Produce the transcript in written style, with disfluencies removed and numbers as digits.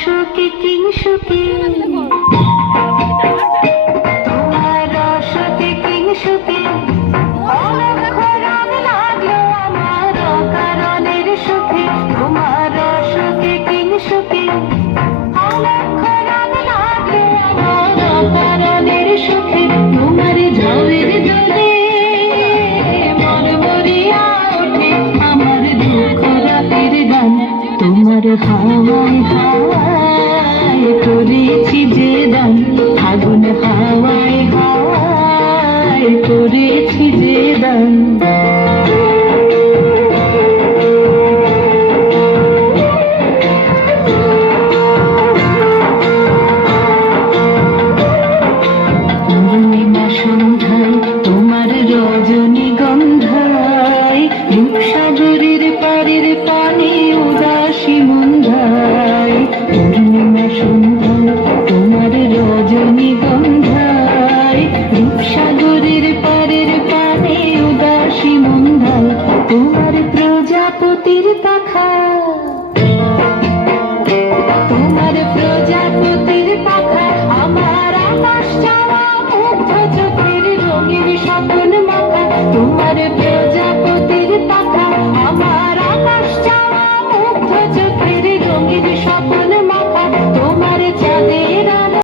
সুখে কিংসুখে তোমার সুখে কিংসুখে অলক্ষ রং লাগলো আমার কারণের সুখে তোমার সুখে কিংসুখে অলক্ষ রং লাগলো আমার কারণের সুখে তোমার ঝড়ের জলে মন মরিয়া ওঠে আমার দুঃখ রাতের গান তোমার হাওয়ায় হাওয়ায় করেছি যে দান ফাগুন হাওয়ায় হাওয়ায় করেছি যে দান